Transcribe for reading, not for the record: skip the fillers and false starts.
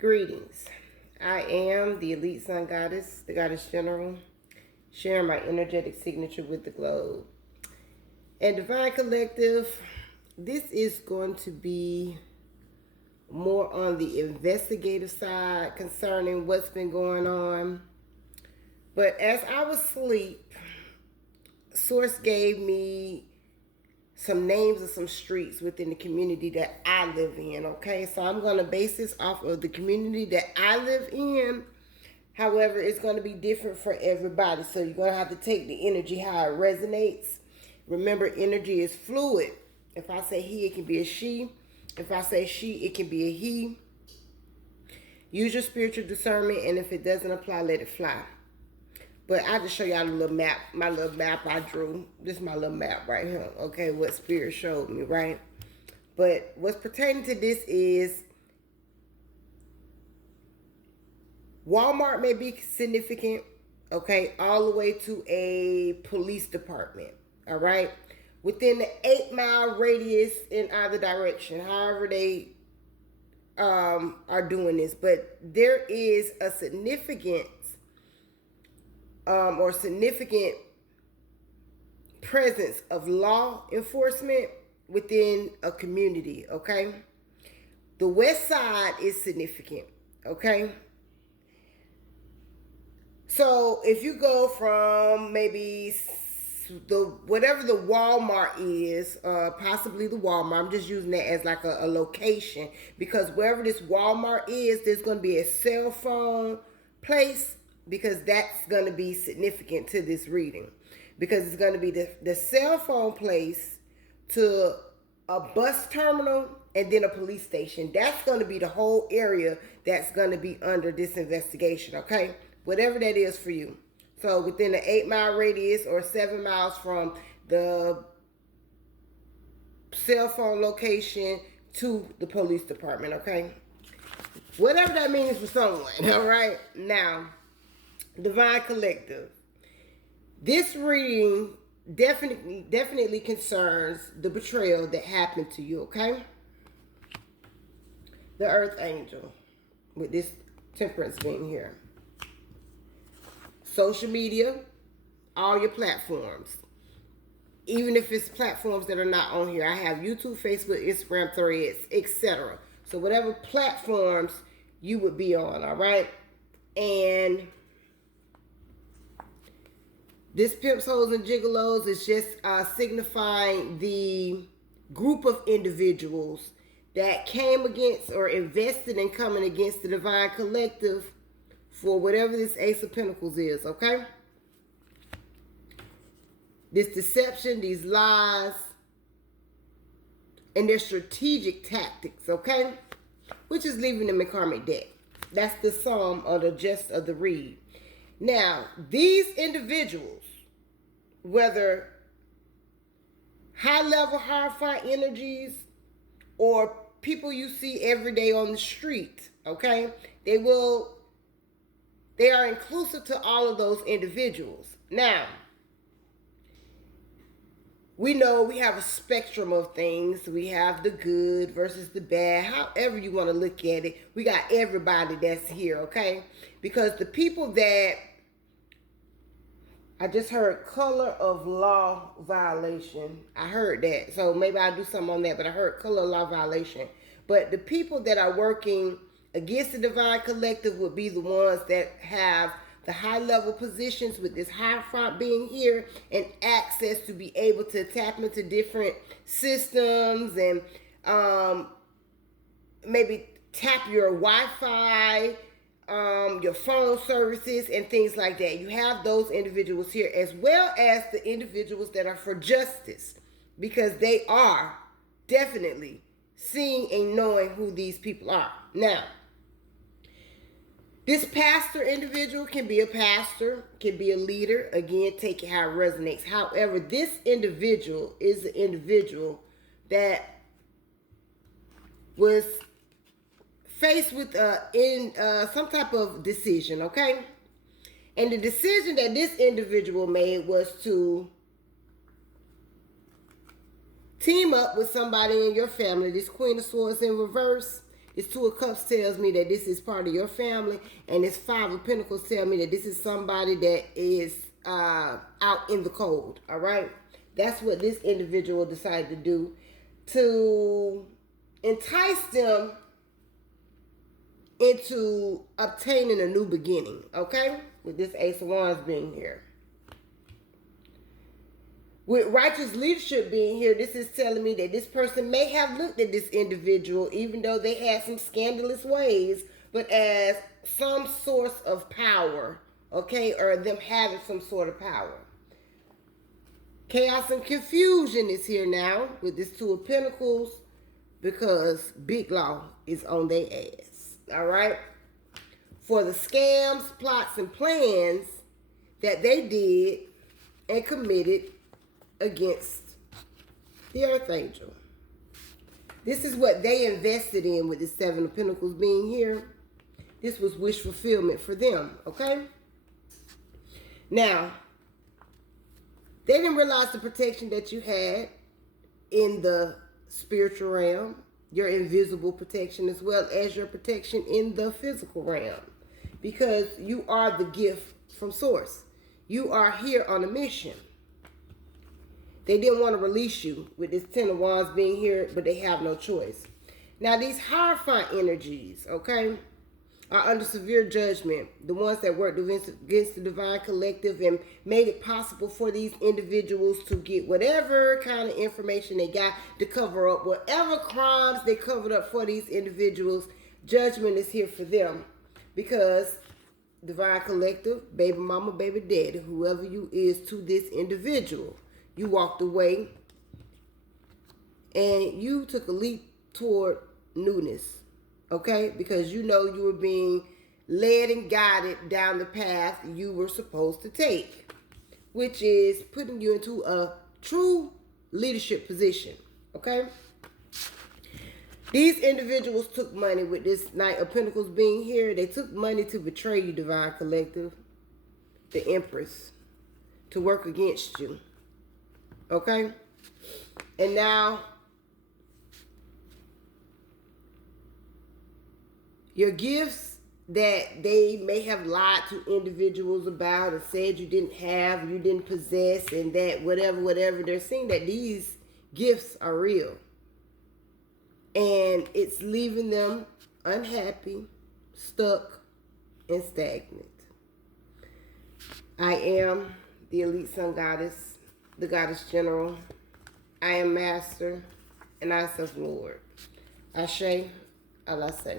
Greetings. I am the Elite Sun Goddess, the Goddess General, sharing my energetic signature with the globe. And Divine Collective, this is going to be more on the investigative side concerning what's been going on. But as I was asleep, Source gave me some names of some streets within the community that I live in, okay? So I'm going to base this off of the community that I live in. However, it's going to be different for everybody. So you're going to have to take the energy how it resonates. Remember, energy is fluid. If I say he, it can be a she. If I say she, it can be a he. Use your spiritual discernment, and if it doesn't apply, let it fly. But I'll just show y'all a little map, my little map I drew. This is my little map right here, okay, what Spirit showed me, right? But what's pertaining to this is Walmart may be significant, okay, all the way to a police department, all right? Within the 8-mile radius in either direction, however they are doing this. But there is a significant presence of law enforcement within a community, okay? The Westside is significant, okay? So if you go from maybe whatever the Walmart is, possibly the Walmart, I'm just using that as like a location, because wherever this Walmart is, there's going to be a cell phone place, because that's going to be significant to this reading, because it's going to be the cell phone place to a bus terminal and then a police station. That's going to be the whole area that's going to be under this investigation, okay? Whatever that is for you. So within the 8-mile radius or 7 miles from the cell phone location to the police department, okay? Whatever that means for someone, all right? Now, Divine Collective. This reading definitely concerns the betrayal that happened to you, okay? The Earth Angel, with this Temperance being here. Social media, all your platforms. Even if it's platforms that are not on here. I have YouTube, Facebook, Instagram, Threads, etc. So whatever platforms you would be on, all right? And this Pimps, Hoes, and Gigolos is just signifying the group of individuals that came against or invested in coming against the Divine Collective for whatever this Ace of Pentacles is, okay? This deception, these lies, and their strategic tactics, okay? Which is leaving them in karmic debt. That's the sum or the gist of the read. Now, these individuals, whether high-level, hard-fight energies or people you see every day on the street, okay? They are inclusive to all of those individuals. Now, we know we have a spectrum of things. We have the good versus the bad. However you want to look at it, we got everybody that's here, okay? Because the people that I just heard color of law violation. I heard that. So maybe I'll do something on that, but I heard color of law violation. But the people that are working against the Divine Collective would be the ones that have the high level positions with this high front being here and access to be able to tap into different systems and maybe tap your Wi-Fi, your phone services and things like that. You have those individuals here, as well as the individuals that are for justice, because they are definitely seeing and knowing who these people are. Now, this pastor individual can be a pastor, can be a leader. Again, take it how it resonates. However, this individual is an individual that was faced with some type of decision, okay? And the decision that this individual made was to team up with somebody in your family. This Queen of Swords in reverse. This Two of Cups tells me that this is part of your family, and this Five of Pentacles tell me that this is somebody that is out in the cold. All right, that's what this individual decided to do to entice them into obtaining a new beginning. Okay, with this Ace of Wands being here. With righteous leadership being here, this is telling me that this person may have looked at this individual, even though they had some scandalous ways, but as some source of power, okay, or them having some sort of power. Chaos and confusion is here now with this Two of Pentacles because Big Law is on their ass, all right? For the scams, plots, and plans that they did and committed against the Earth Angel. This is what they invested in with the Seven of Pentacles being here. This was wish fulfillment for them, okay? Now, they didn't realize the protection that you had in the spiritual realm, your invisible protection, as well as your protection in the physical realm, because you are the gift from Source. You are here on a mission. They didn't want to release you with this Ten of Wands being here, but they have no choice. Now, these Hierophant energies, okay, are under severe judgment. The ones that worked against the Divine Collective and made it possible for these individuals to get whatever kind of information they got to cover up, whatever crimes they covered up for these individuals, judgment is here for them. Because Divine Collective, baby mama, baby daddy, whoever you is to this individual, you walked away and you took a leap toward newness, okay? Because you know you were being led and guided down the path you were supposed to take, which is putting you into a true leadership position, okay? These individuals took money with this Knight of Pentacles being here. They took money to betray you, Divine Collective, the Empress, to work against you. Okay? And now, your gifts that they may have lied to individuals about and said you didn't have, you didn't possess, and that whatever, they're seeing that these gifts are real. And it's leaving them unhappy, stuck, and stagnant. I am the Elite Sun Goddess, the Goddess General. I am Master, and I serve Lord. Ashe, Allah say.